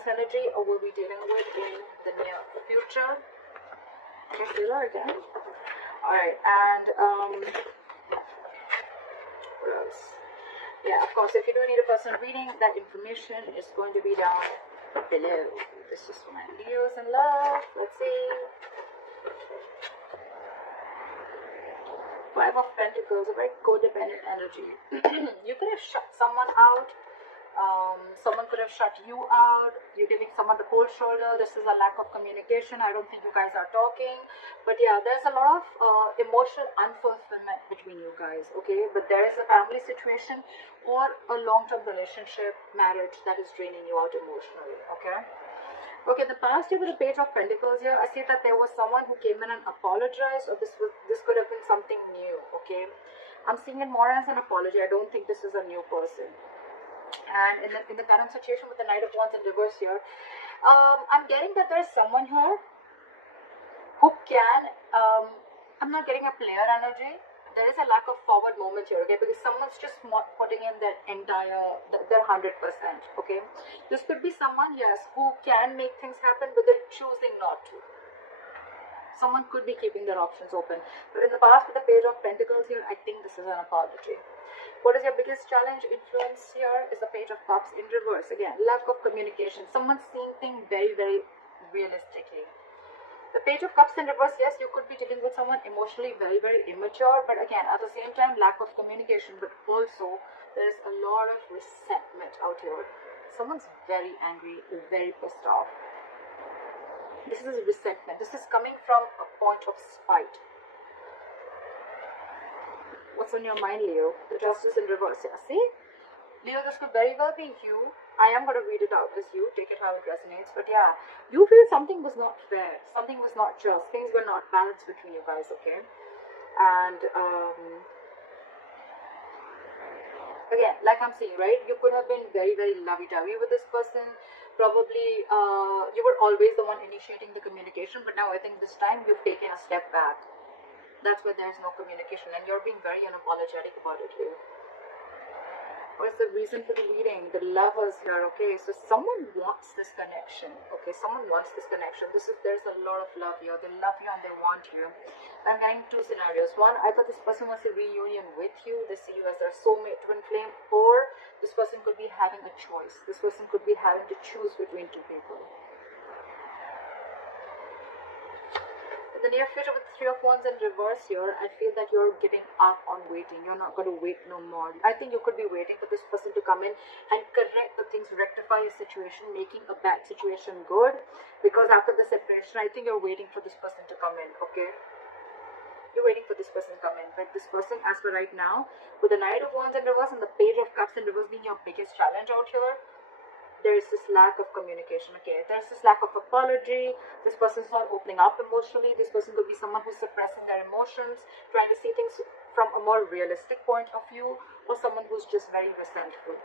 this energy or will be dealing with in the near future. Okay, feeler again. Alright, and what else? Yeah, of course, if you do need a personal reading, that information is going to be down below. This is for my Leos in love. Let's see. Five of Pentacles, a very codependent energy. You could have shut someone out. Someone could have shut you out. You're giving someone the cold shoulder. This is a lack of communication. I don't think you guys are talking. But yeah, there's a lot of emotional unfulfillment between you guys, okay? But there is a family situation or a long-term relationship, marriage that is draining you out emotionally, okay? Okay, the past year with the Page of Pentacles here, I see that there was someone who came in and apologized, or this could have been something new, okay? I'm seeing it more as an apology. I don't think this is a new person. And in the current situation with the Knight of Wands in reverse here, I'm getting that there's someone here who can, I'm not getting a player energy. There is a lack of forward moment here, okay, because someone's just putting in their entire, their 100%, okay. This could be someone, yes, who can make things happen, but they're choosing not to. Someone could be keeping their options open. But in the past with the Page of Pentacles here, I think this is an apology. What is your biggest challenge? Influence here is the Page of Cups in reverse. Again, lack of communication. Someone's seeing things very, very realistically. The Page of Cups in reverse, yes, you could be dealing with someone emotionally very, very immature. But again, at the same time, lack of communication. But also, there's a lot of resentment out here. Someone's very angry, very pissed off. This is resentment. This is coming from a point of spite. What's on your mind, Leo? The Justice in reverse. Yeah, see? Leo, this could very well be you. I am going to read it out as you. Take it how it resonates. But yeah, you feel something was not fair. Something was not just. Things were not balanced between you guys, okay? And, again, like I'm saying, right? You could have been very, very lovey-dovey with this person. Probably, you were always the one initiating the communication. But now I think this time you've taken a step back. That's where there's no communication. And you're being very unapologetic about it, Leo. What's the reason for the reading? The Lovers here, okay? So someone wants this connection, okay? Someone wants this connection. There's a lot of love here. They love you and they want you. I'm getting two scenarios. One, either this person wants a reunion with you. They see you as their soulmate, twin flame, or this person could be having a choice. This person could be having to choose between two people. In the near future with the Three of Wands in reverse here, I feel that you're giving up on waiting. You're not going to wait no more. I think you could be waiting for this person to come in and correct the things, rectify your situation, making a bad situation good. Because after the separation, I think you're waiting for this person to come in, okay? You're waiting for this person to come in. But this person, as for right now, with the Knight of Wands in reverse and the Page of Cups in reverse being your biggest challenge out here, there is this lack of communication, okay? There's this lack of apology. This person's not opening up emotionally. This person could be someone who's suppressing their emotions, trying to see things from a more realistic point of view, or someone who's just very resentful.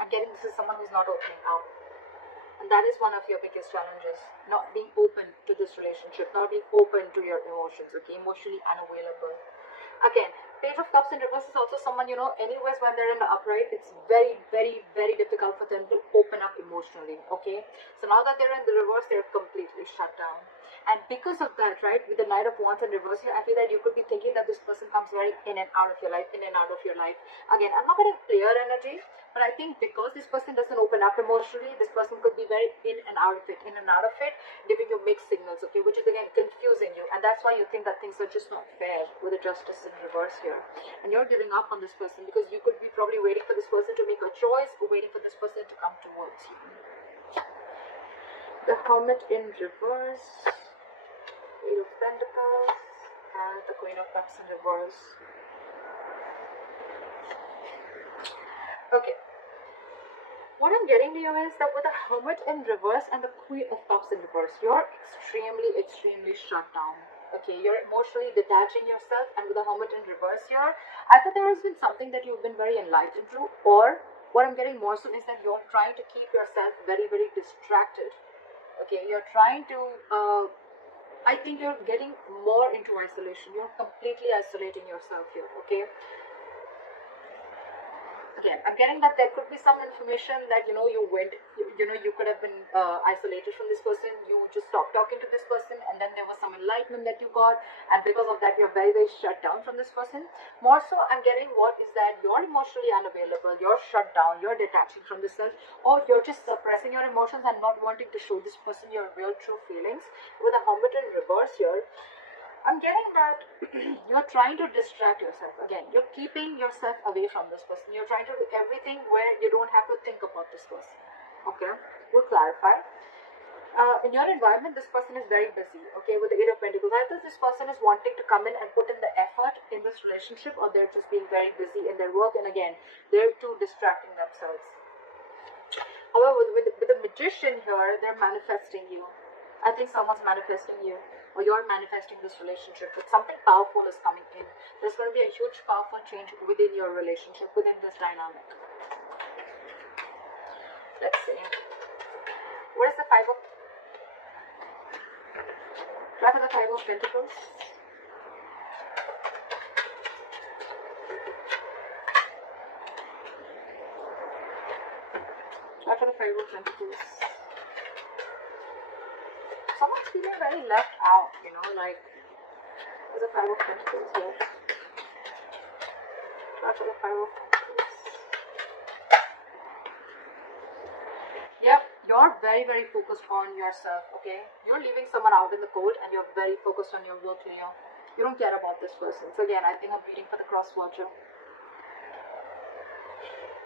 I'm getting this is someone who's not opening up. And that is one of your biggest challenges. Not being open to this relationship, not being open to your emotions, okay? Emotionally unavailable. Again, Page of Cups in reverse is also someone, you know, anyways when they're in the upright, it's very, very, very difficult for them to open up emotionally, okay? So now that they're in the reverse, they're completely shut down. And because of that, right, with the Knight of Wands in reverse here, I feel that you could be thinking that this person comes very in and out of your life, in and out of your life. Again, I'm not getting clear energy, but I think because this person doesn't open up emotionally, this person could be very in and out of it, giving you mixed signals, okay, which is again confusing you. And that's why you think that things are just not fair with the Justice in reverse here. And you're giving up on this person because you could be probably waiting for this person to make a choice or waiting for this person to come towards you. The Hermit in reverse, Eight of Pentacles, and the Queen of Cups in reverse. Okay. What I'm getting to you is that with the Hermit in reverse and the Queen of Cups in reverse, you're extremely, extremely shut down. Okay, you're emotionally detaching yourself, and with the Hermit in reverse here, I thought there has been something that you've been very enlightened to, or what I'm getting more so is that you're trying to keep yourself very, very distracted. Okay, you're trying to, I think you're getting more into isolation. You're completely isolating yourself here, okay? Again, I'm getting that there could be some information that you went, you could have been isolated from this person. You just stopped talking to this person, and then there was some enlightenment that you got, and because of that, you're very, very shut down from this person. More so, I'm getting what is that you're emotionally unavailable, you're shut down, you're detaching from this self, or you're just suppressing your emotions and not wanting to show this person your real, true feelings. With a hermit in reverse here, I'm getting that you're trying to distract yourself. Again, you're keeping yourself away from this person. You're trying to do everything where you don't have to think about this person. Okay, we'll clarify. In your environment, this person is very busy. Okay, with the Eight of Pentacles, either this person is wanting to come in and put in the effort in this relationship, or they're just being very busy in their work, and again, they're too distracting themselves. However, with the Magician here, they're manifesting you. I think someone's manifesting you, or you're manifesting this relationship, but something powerful is coming in. There's going to be a huge, powerful change within your relationship, within this dynamic. Let's see. What is the Five of Pentacles? After the Five of Pentacles. Someone's feeling very left out, like there's a Five of Pentacles here. After the Five of Pentacles. Yep, you're very, very focused on yourself, okay? You're leaving someone out in the cold and you're very focused on your work, Leo. You don't care about this person. So again, I think I'm reading for the cross watcher.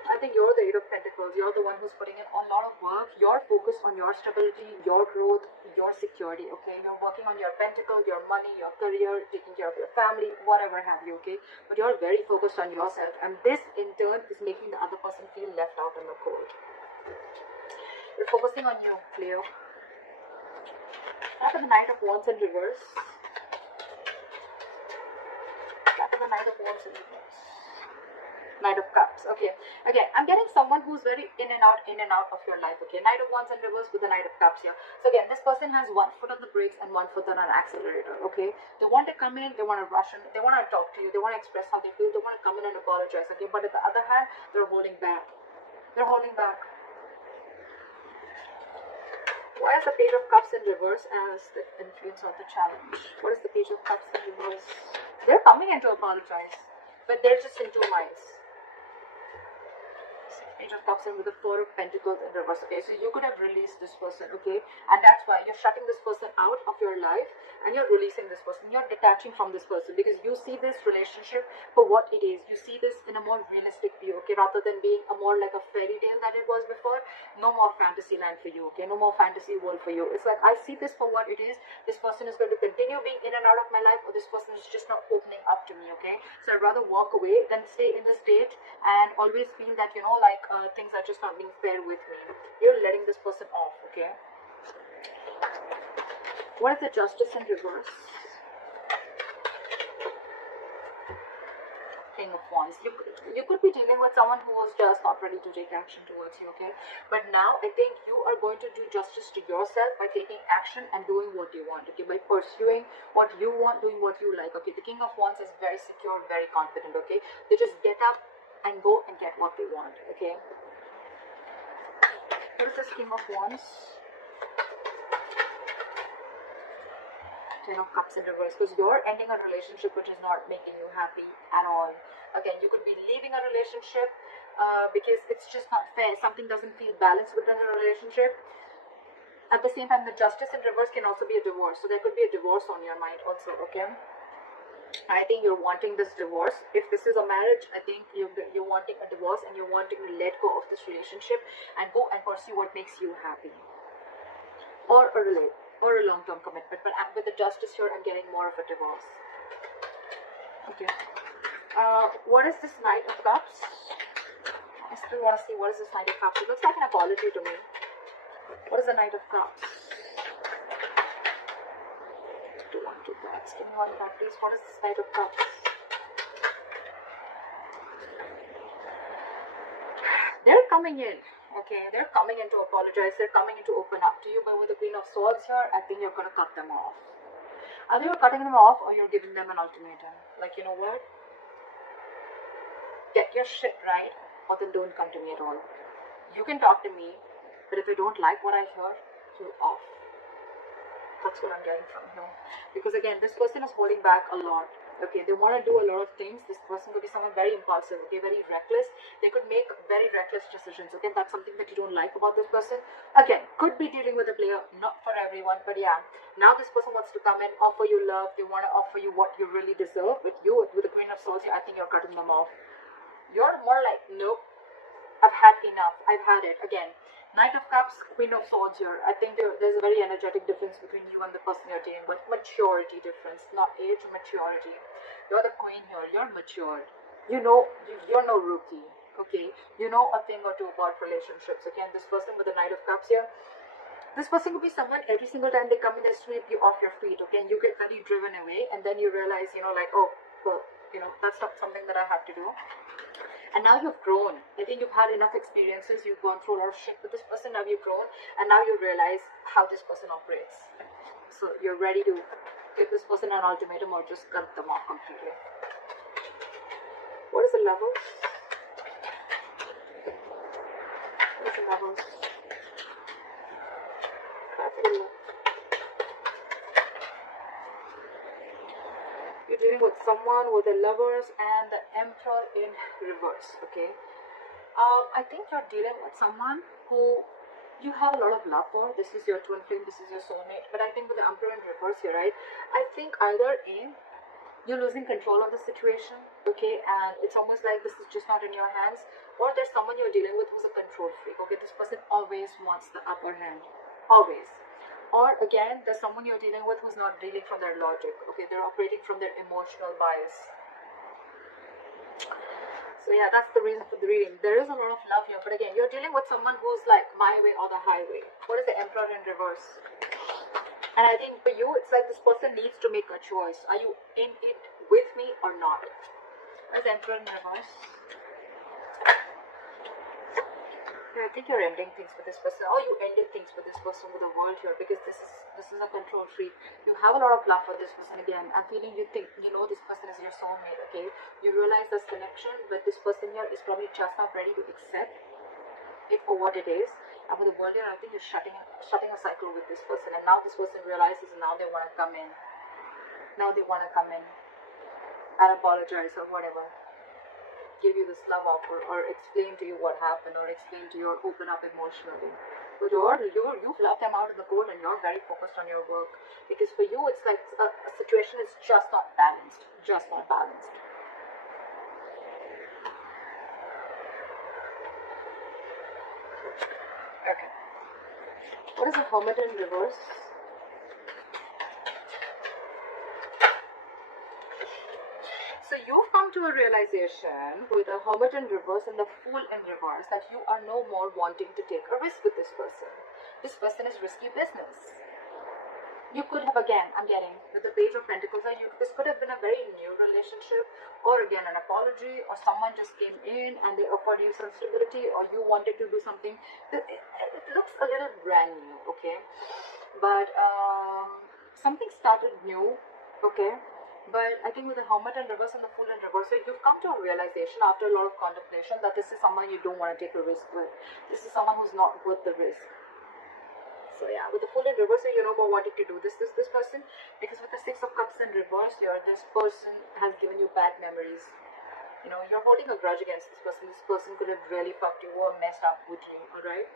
I think you're the Eight of Pentacles. You're the one who's putting in a lot of work. You're focused on your stability, your growth, your security, okay? You're working on your pentacle, your money, your career, taking care of your family, whatever have you, okay? But you're very focused on yourself. And this, in turn, is making the other person feel left out in the cold. You're focusing on you, Leo. After the Knight of Wands in reverse. After the Knight of Wands in reverse. Knight of Cups. Okay. Again, I'm getting someone who's very in and out of your life. Okay. Knight of Wands in reverse with the Knight of Cups here. So again, this person has one foot on the brakes and one foot on an accelerator. Okay. They want to come in, they want to rush in, they want to talk to you, they want to express how they feel, they want to come in and apologize. Okay. But on the other hand, they're holding back. They're holding back. Why is the Page of Cups in reverse as the influence of the challenge? What is the Page of Cups in reverse? They're coming in to apologize, but they're just in two minds. Page of Cups in with the Four of Pentacles in reverse. Okay, so you could have released this person, okay, and that's why you're shutting this person out of your life and you're releasing this person. You're detaching from this person because you see this relationship for what it is. You see this in a more realistic view, okay, rather than being a more like a fairy tale that it was before. No more fantasy land for you, okay, no more fantasy world for you. It's like, I see this for what it is. This person is going to continue being in and out of my life, or this person is just not opening up to me, okay. So I'd rather walk away than stay in the state and always feel that, like things are just not being fair with me. You're letting this person off, okay? What is the Justice in reverse? King of Wands. You could be dealing with someone who was just not ready to take action towards you, okay? But now I think you are going to do justice to yourself by taking action and doing what you want, okay? By pursuing what you want, doing what you like, okay? The King of Wands is very secure, very confident, okay? They just get up and go and get what they want, okay? What is this King of Wands? Ten of Cups in reverse, because you're ending a relationship which is not making you happy at all. Again, you could be leaving a relationship because it's just not fair. Something doesn't feel balanced within the relationship. At the same time, the Justice in reverse can also be a divorce. So there could be a divorce on your mind also, okay? I think you're wanting this divorce. If this is a marriage, I think you're wanting a divorce and you're wanting to let go of this relationship and go and pursue what makes you happy. Or a long-term commitment. But with the Justice here, I'm getting more of a divorce. Okay. What is this Knight of Cups? I still want to see what is this Knight of Cups. It looks like an apology to me. What is the Knight of Cups? Two cards. Give me one card, please. What is this Knight of Cups? They're coming in. Okay, they're coming in to apologize. They're coming in to open up to you. But with the Queen of Swords here, I think you're going to cut them off. Either you're cutting them off or you're giving them an ultimatum. Like, you know what? Get your shit right or then don't come to me at all. You can talk to me, but if you don't like what I hear, you're off. That's what I'm getting from here. Because again, this person is holding back a lot. Okay, they want to do a lot of things. This person could be someone very impulsive, okay, very reckless. They could make very reckless decisions. Okay, that's something that you don't like about this person. Again, could be dealing with a player, not for everyone, but yeah. Now this person wants to come and offer you love. They want to offer you what you really deserve. But you, with the Queen of Swords, I think you're cutting them off. You're more like, nope, I've had enough. I've had it. Again, Knight of Cups, Queen of Swords here. I think there's a very energetic difference between you and the person you're dealing with. Maturity difference, not age, maturity. You're the queen here. You're matured. You know, you're no rookie. Okay, you know a thing or two about relationships. Again, this person with the Knight of Cups here. This person could be someone every single time they come in, they sweep you off your feet. Okay, and you get very driven away, and then you realize, like, oh, well, that's not something that I have to do. And now you've grown. I think you've had enough experiences. You've gone through a lot of shit with this person. Now you've grown. And now you realize how this person operates. So you're ready to give this person an ultimatum or just cut them off completely. What is the level? What is the level? You're dealing with someone with the Lovers and the Emperor in reverse, okay? I think you're dealing with someone who you have a lot of love for. This is your twin flame, this is your soulmate. But I think with the Emperor in reverse here, right? I think either A, you're losing control of the situation, okay? And it's almost like this is just not in your hands. Or there's someone you're dealing with who's a control freak, okay? This person always wants the upper hand, always. Or again, there's someone you're dealing with who's not dealing from their logic. Okay, they're operating from their emotional bias. So yeah, that's the reason for the reading. There is a lot of love here, but again, you're dealing with someone who's like my way or the highway. What is the Emperor in reverse? And I think for you, it's like this person needs to make a choice. Are you in it with me or not? What is the Emperor in reverse? Yeah, I think you're ending things with this person, or you ended things with this person with the world here, because this is a control freak. You have a lot of love for this person. Again, I'm feeling you think this person is your soulmate. Okay, you realize this connection, but this person here is probably just not ready to accept it for what it is. And with the world here, I think you're shutting a cycle with this person, and now this person realizes, and now they want to come in. Now they want to come in and apologize or whatever. Give you this love offer, or explain to you what happened, or explain to you, or open up emotionally. But you've left them out in the cold, and you're very focused on your work, because for you it's like a situation is just not balanced. Okay, what is the Hermit in reverse? So you've come to a realization with a Hermit in reverse and the Fool in reverse that you are no more wanting to take a risk with this person. This person is risky business. You could have, again, I'm getting with the Page of Pentacles, this could have been a very new relationship, or again an apology, or someone just came in and they offered you some stability, or you wanted to do something. It looks a little brand new, okay? But something started new, okay? But I think with the Hermit in reverse and the Fool in reverse, so you've come to a realization after a lot of contemplation that this is someone you don't want to take a risk with. This is someone who's not worth the risk. So yeah, with the Fool in reverse, you know about wanting to do this person, because with the Six of Cups in reverse here, this person has given you bad memories. You're holding a grudge against this person. This person could have really fucked you or messed up with you, alright?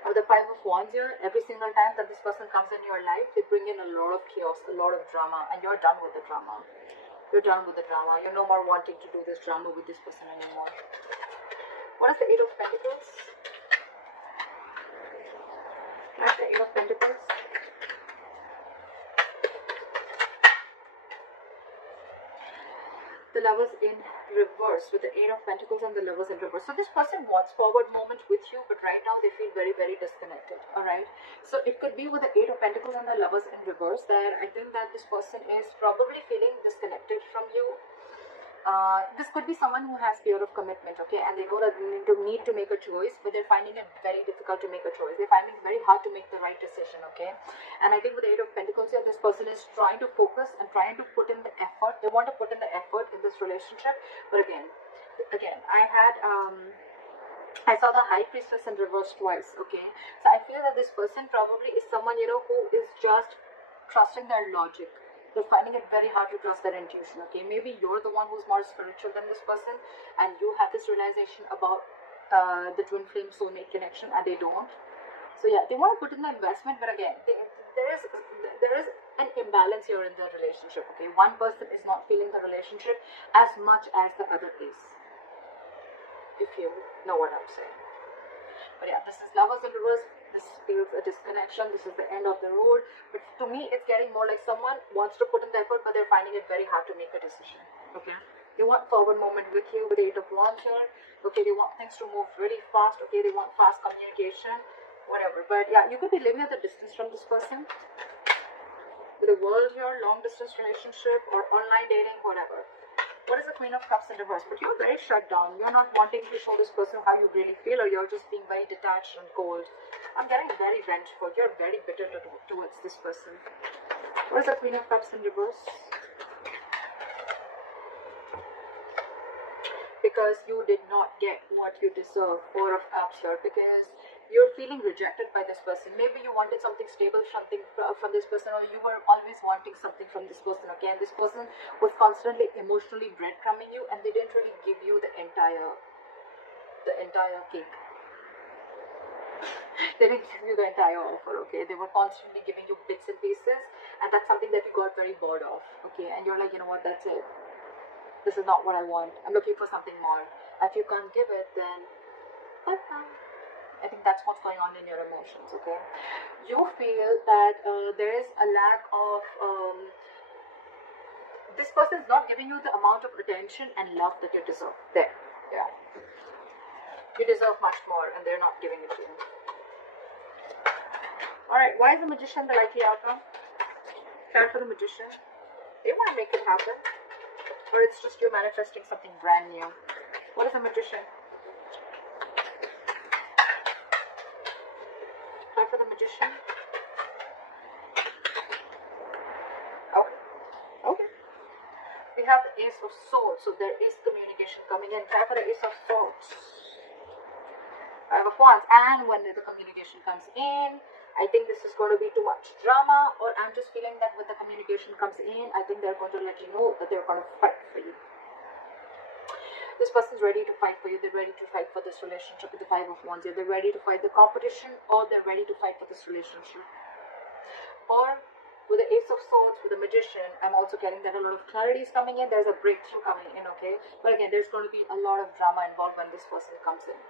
With the Five of Wands here, every single time that this person comes in your life, they bring in a lot of chaos, a lot of drama, and you're done with the drama. You're no more wanting to do this drama with this person anymore. What is the Eight of Pentacles? What's the Eight of Pentacles? The Lovers in reverse, with the Eight of Pentacles and the Lovers in reverse. So this person wants forward movement with you, but right now they feel very, very disconnected. Alright, so it could be with the Eight of Pentacles and the Lovers in reverse that I think that this person is probably feeling disconnected from you. This could be someone who has fear of commitment, okay, and they know that they need to make a choice, but they're finding it very difficult to make a choice. They're finding it very hard to make the right decision, okay. And I think with the Eight of Pentacles here, this person is trying to focus and trying to put in the effort. They want to put in the effort in this relationship, but again, I saw the High Priestess in reverse twice, okay. So I feel that this person probably is someone, you know, who is just trusting their logic. They're finding it very hard to trust their intuition, okay. Maybe you're the one who's more spiritual than this person, and you have this realization about the twin flame soulmate connection, and they don't. So yeah, they want to put in the investment, but again, there is an imbalance here in the relationship, okay. One person is not feeling the relationship as much as the other is, if you know what I'm saying. But yeah, this is Lovers in reverse. This feels a disconnection. This is the end of the road. But to me, it's getting more like someone wants to put in the effort, but they're finding it very hard to make a decision. Okay. They want forward movement with you with the Eight of Wands here. Okay. They want things to move really fast. Okay. They want fast communication. Whatever. But yeah, you could be living at a distance from this person. With the World here, long distance relationship or online dating, whatever. What is the Queen of Cups in reverse? But you're very shut down. You're not wanting to show this person how you really feel, or you're just being very detached and cold. I'm getting very vengeful. You're very bitter towards this person. What is the Queen of Cups in reverse? Because you did not get what you deserve. Four of Cups here. Because you're feeling rejected by this person. Maybe you wanted something stable, something from this person, or you were always wanting something from this person. Okay, and this person was constantly emotionally breadcrumbing you, and they didn't really give you the entire cake. They didn't give you the entire offer. Okay, they were constantly giving you bits and pieces, and that's something that you got very bored of. Okay, and you're like, you know what? That's it. This is not what I want. I'm looking for something more. If you can't give it, then bye-bye. I think that's what's going on in your emotions, okay? You feel that there is a lack of, this person is not giving you the amount of attention and love that you deserve. There, yeah. You deserve much more and they're not giving it to you. Alright, why is the Magician the likely outcome? Card for the Magician. They want to make it happen. Or it's just you manifesting something brand new. What is the Magician? For the Magician. Okay. We have the Ace of Swords, so there is communication coming in. Try for the Ace of Swords. Five of Wands, and when the communication comes in, I think this is going to be too much drama, or I'm just feeling that when the communication comes in, I think they're going to let you know that they're going to fight for you. This person's ready to fight for you. They're ready to fight for this relationship with the Five of Wands. They're ready to fight the competition, or they're ready to fight for this relationship. Or with the Ace of Swords, with the Magician, I'm also getting that a lot of clarity is coming in. There's a breakthrough coming in, okay? But again, there's going to be a lot of drama involved when this person comes in.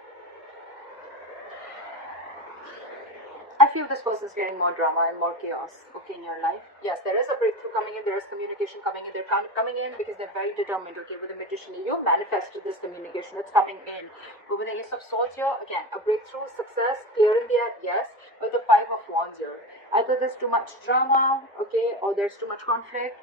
I feel this person is getting more drama and more chaos, okay, in your life. Yes, there is a breakthrough coming in, there is communication coming in. They're coming in because they're very determined, okay, with the Magician. You manifested this communication, it's coming in. But with the Ace of Swords here, again, a breakthrough, success, clearing the air, yes. With the Five of Wands here, either there's too much drama, okay, or there's too much conflict.